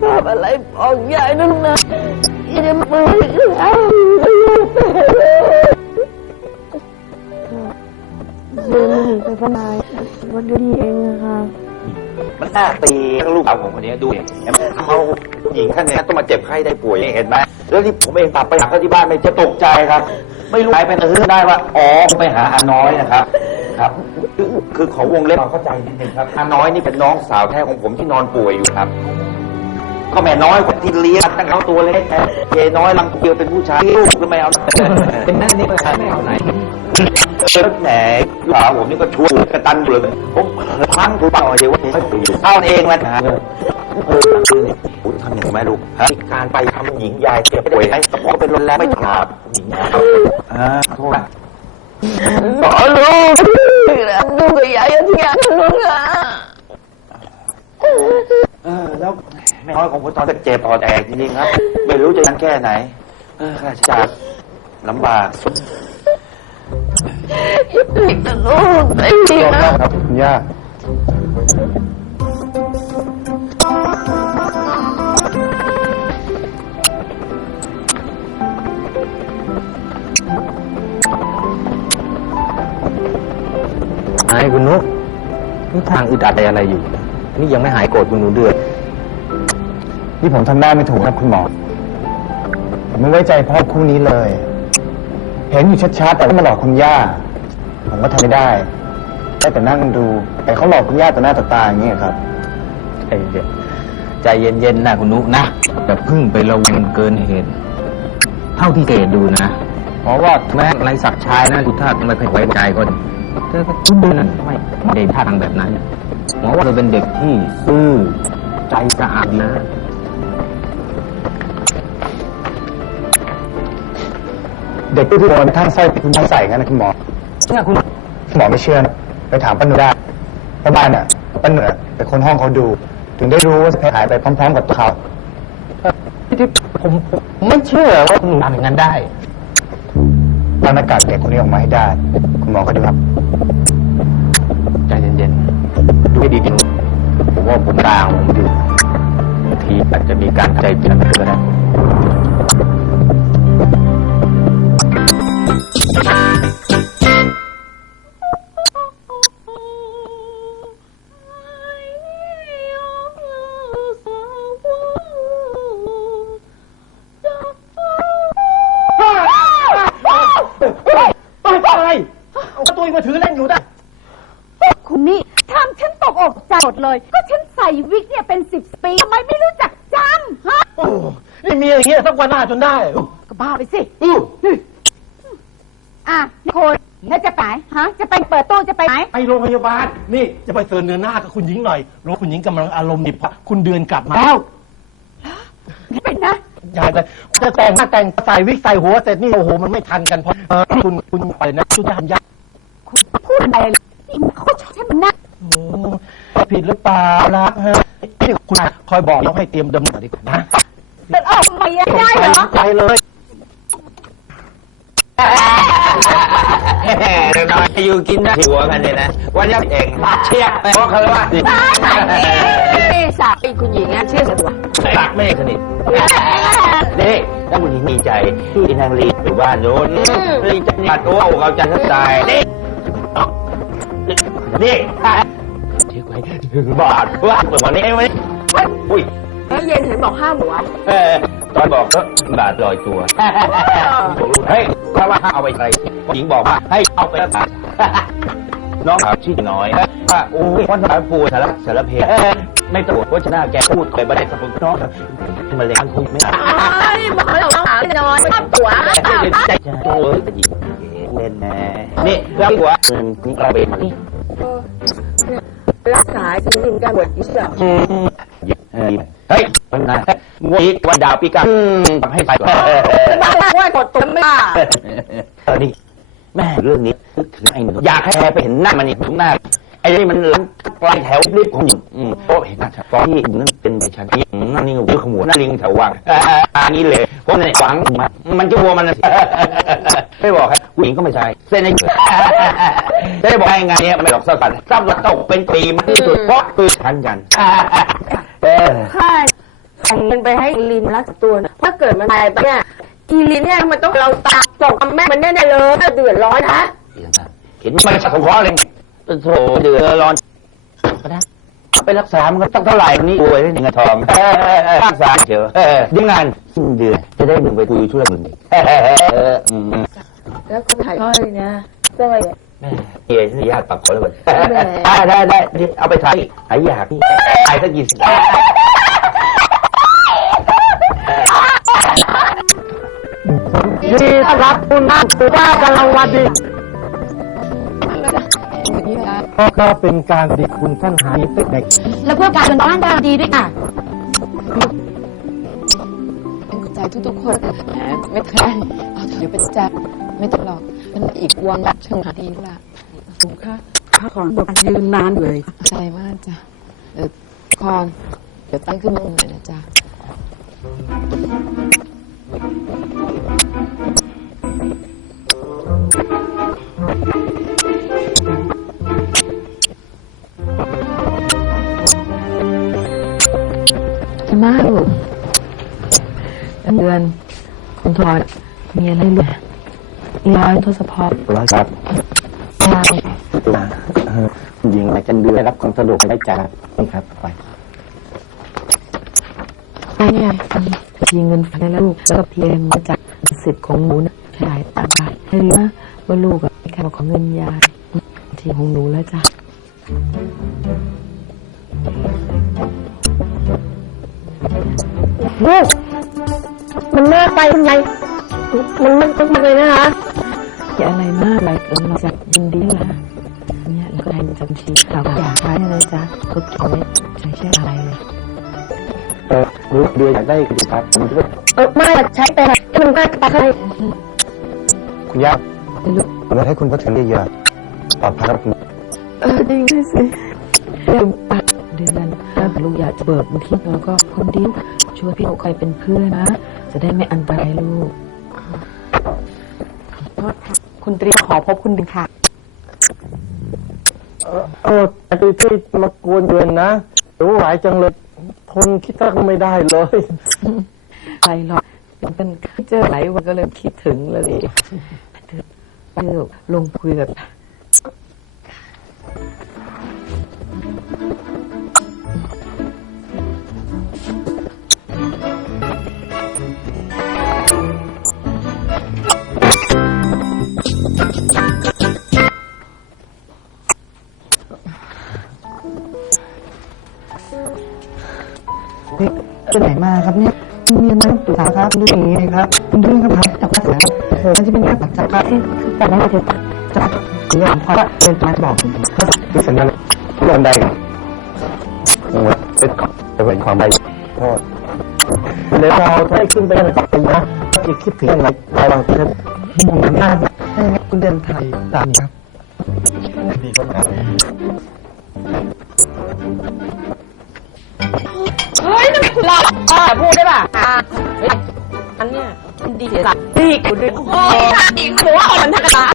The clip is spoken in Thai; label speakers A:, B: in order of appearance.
A: ชอบอะไรบอกยายนะลูกนะยายจะไม่เอาเดินไปพนายวันเดียวนี้เองนะคะ
B: มันน่าตีทั้งลูกสาวผมคนนี้ดูเห็นไหมเขาหญิงท่านเนี้ต้องมาเจ็บไข้ได้ป่วยเห็นไหมแล้วที่ผมเองกลับไปหาเขาที่บ้านไม่จะตกใจครับ ไม่รู้ใครเป็นเออได้ว่าอ๋อผมไปหาอาน้อยนะครับครับคือคือของวงเล็บเข้าใจนิดนึงครับอาน้อยนี่เป็นน้องสาวแท้ของผมที่นอนป่วยอยู่ครับ ก็แม่น้อยคนที่เลี้ยงตั้งเขาตัวเล็กแท้เยน้อยลังเกียวเป็นผู้ชายลูกก็ไม่เอาเป็นนั่นนี่ก็ไม่เอาไหนเออแหมลูกสาวผมนี่ก็ช่วยกระตันเลยผมพังกูเปล่าเดี๋ยวว่าไม่อยู่เอาเองแล้วนะเออคือเนี่ยผมทำอย่างไรลูกฮะการไปทำหญิงยายเจ็บป่วยให้ก็เป็นรุนแรงไม่ครับหญิงยายอ่าโทษนะ
A: ขอลูกลูกกับยายย่าทิ้งกันลูกนะ
B: เออแล้ว แม่น้อยของผมตอนเจ็บปอดแตกจริงๆครับ ไม่รู้จะยังแค่ไหน เออค่าใช้จ่ายลำบากสุด
A: อย่าไปนะลูกไม่ดีนะ
B: ครับคุณย่า
C: ไอ้คุณนุ๊กนี่ทางอึดอัดอะไรอยู่ นี่ยังไม่หายโกรธคุณหนูเดือด
D: นี่ผมทำหน้าไม่ถูกครับคุณหมอ ผมไม่ไว้ใจพ่อคู่นี้เลย เห็นอยู่ชัดๆแต่ว่ามาหลอกคุณย่า ผมก็ทำไม่ได้ได้แต่นั่งดู แต่เขาหลอกคุณย่าต่อหน้าต่อตาอย่างนี้ยครับ
C: ใจเย็นใจเย็นๆนะคุณนุกนะอย่าเพึ่งไประวังเกินเหตุ เท่าที่เกดดูนะ เพราะว่าแม่ไรศักดิ์ชายนะดูท่าไม่ค่อยไว้ใจคนแต่คุณดูนั่นไม่ไม่ได้ท่าทางแบบนั้นหมอว่าเธอเป็นเด็กที่ซื่อใจสะอาดนะ
D: เด็กที่โดนท่านไส้ติดคุณท่านใส่งั้นนะคุณหมอ
C: เนี่ยคุณ
D: คุณหมอไม่เชื่อนะไปถามป้าหนูได้ป้าบ้านอะป้าเหนือไปคนห้องเขาดู ถึงได้รู้ว่าเพชรหายไปพร้อมๆกับตัวเขา
C: ที่ผมผมไม่เชื่อว่าคุณหนูทำอย่างนั้นได้
D: ตอนอากาศเด็กคนนี้ออกมาให้ได้ คุณหมอก็ดูครับ
C: ใจเย็นๆดูให้ดีๆผมว่าผมตามผมอยู่บางทีอาจจะมีการใจเปลี่ยนก็ได้
E: คุณนี่ทำฉันตกอกใจหมดเลย ก็ฉันใส่วิกเนี่ยเป็นสิบปีทำไมไม่รู้จักจำฮะ
F: โอ้นี่มีอย่างเงี้ยสักวันหน้าจนได้
E: ก็บ้าไปสิ
F: อู้
E: อะนี่คนแล้วจะไปไหนฮะ จะไปเปิดตู้จะไปไหน
F: ไปโรงพยาบาล นี่จะไปเตือนเนื้อหน้ากับคุณหญิงหน่อยรู้ว่าคุณหญิงกำลังอารมณ์ดิบคุณเดือนกลับมาแล้ว
E: เป็นนะ
F: ยายเลยจะแต่งหน้าแต่งใส่วิกใส่หัวเสร็จนี่โอ้โหมันไม่ทันกันเพราะเอ่อคุณคุณไปนะชุดยามยักษ์
E: คุณพูด อะไรเลยนี่เขาชอบใช้มันนะ
F: โอ้ผิดหรือเปล่าล่ะฮะนี่คุณคอยบอกแล้วให้เตรียมดำเนินดีกว่านะ
E: เดินออกมาไม่ได้เหรอ
F: ใจเลย
B: เดี๋ยวน้อยอยู่กินนะหัวกันเนี่ยนะวันนี้เองเชียร์เพราะเขาว่า
A: ไม่สาวไอ้คุณหญิงอะเชื่อสักวัน
B: รักไม่สนิทนี่ถ้าคุณหญิงมีใจที่นางลีอยู่บ้านโน้นลีจะปัดโอ้เอาใจทัตายนี่ นี่เชื่อไหมถึงบาทว่าเปิดวันนี้เองไหมอุ้ย
A: เมื่อเย็นเห็นบอกห้ามหัว
B: เออตอนบอกก็บาทลอยตัว เฮ้ยถ้าว่าเอาไปใส่หญิงบอกว่าให้เอาไปรักษาน้องสาวชื่อน้อยว่าโอ้ยวันสารปูสารสารเพไม่ตรวจว่าชนะแกพูดไปไม่ได้สมบูรณ์น้องมาเลยอันคงไม่ได้
A: ไอ้บอกให้เราหานอนห้ามหัว
B: ใจโอ้ยหญิงเล่นแน่นี่แล้วหัวนี่เราไปมานี่
A: รักษาจริงๆการบวชอิสระ
B: เฮ้ยวันนั้นวันวันดาวปีกาทำให้ไปก่อน
A: บ้าว่ากดตัวไม่บ้า
B: เออนี่แม่เรื่องนี้นึกถึงไอ้หนูอยากให้แกไปเห็นหน้ามันอีกทุกหน้าไอ้นี่มันหลังปลายแถวรีบของหญิงอืมโอ้ เห็นหน้าตอนที่นั่นเป็นประชาชนนั่นนี่หัวขมวดนั่นลิงแถววังอันนี้เลยเพราะในฝังมันมันจะวัวมันนะไม่บอกให้ผู้หญิงก็ไม่ใช่เส้นไอ้เกิดได้บอกให้ไงเนี่ยไม่หลอกสักปันทรัพย์ตกเป็นปีมันที่สุดเพราะคือทันกันเออ
E: ใช่
A: ส่งเงินไปให้ลินรักษาตัวนะถ้าเกิดมันตายไปเนี่ยอีลินเนี่ยมันต้องเราตาตกกับแม่มันแน่ๆเลยถ้าเดือดร้อนนะ
B: เห็นมันสักของคอเลยโถเดือดร้อนก็ได้เอา ไปรักษา มันก็ต้องเท่าไหร่นี่ป่วยไม่มีเงินทองเออเออเออรักษาเฉยเออยังงานสิ้นเดือนจะได้หนึ่งไปคุยช่วยมึงเออเออเอออืม
A: แล้วก็ถ่ายค่อยนะสร้อย
B: เฮียนี่ญาติปักขอเลยได้ได้ได้นี่เอาไปถ่ายหายอยากนี่ถ่ายสักกี่สิบ
F: ดีครับคุณนะคุณว่ากำลังวันดี ก็ก็เป็นการดีคุณท่านหายเป็นเด็ก
E: แล้วเพื่อการเป็นบ้านดาวดีด้วยค่ะ
G: เป็นใจทุกๆคนแหมไม่เคยเอาเดี๋ยวเป็นใจไม่ต้องหรอกมันอีกวันละช่างหาดีละ
H: ผมค่ะข้าของบอกยืนนานเลย
G: ใจมากจ้ะเออคอนเดี๋ยวตั้งขึ้นมาหน่อยนะจ๊ะ มาลูกเดือนคุณทอยมีอะไรเหลือร้อยทศพร
D: ร้อยครับ
G: ใช่
D: คุณหญิงอาจารย์เดือนได้รับความสะดวกได้จากนี่ครับไป
G: ใช่ไงยิงเงินฝากให้ลูกแล้วก็พีเอ็มมาจากสิทธิ์ของหนูนะขายตามบาทให้รู้ว่าว่าลูกอะไม่กล้าของเงินยายทีของหนูแล้วจ้ะ
A: ลูกมันมากไปคุณยายมันมันต้องมาเลยนะคะ
G: อย่าอะไรมากอะไรเกินเราจะยินดีละเนี่ยแล้วก็ให้จำชีเราอยากใช้เลยจ้ะก็เก็บไว้ใช้ใช้อะไรเลย
D: เออรู้เดือนอยากได้คุณครับผมคิดว่า
A: เออไม่ใช้ไปนะมันมากไป
D: คุณย่า
G: ไม่รู้
D: ผมอยากให้คุณพัฒนาเยอะๆปลอดภัยครับคุณ
G: เออดีด้วยสิเดือนปัดเดือนถ้าลูกอยากจะเบิกบางทีเราก็คนเดียว ช่วยพี่เขาคอยเป็นเพื่อนนะ จะได้ไม่อันตรายลูก
H: คุณตรีขอพบคุณดิค่ะ
F: เออแต่ที่มากวนเดือนนะเดี๋ยวหลายจังเลยทนคิดก็ไม่ได้เลย
G: ไปหรอกเป็นเจอหลายวันก็เลยคิดถึงเลยไปเถอะลงคุยกับ
H: จะไหนมาครับเนี่ยมีอะไรต้องปรึกษาครับดูอย่างนี้ครับคุณเรื่องคำถามจากภาษาเออมันจะเป็นการตัดจากที่แต่ละประเทศจากเรื่องเพราะว่าเป็นการบอกภาษา
D: ที่สัญญาณรอนได้ครับโอ้ยเป็นขอเป็นความใดโทษ
F: เดี๋ยวเราได้ขึ้นไปกันสักปีนะอีกคิดถึงอะไรบางที
H: มองหน้าคุณเดินไทยตามครับ
D: ดีเข้ามา
A: ฮ้ยนั่นคุณเราอ่าพูดได้ป่ะอ่าเฮ้ยอันเนี้ยมันดีเสียหลักดีกูด้วยโอ้ยอีกหัวอ่อนทักษะ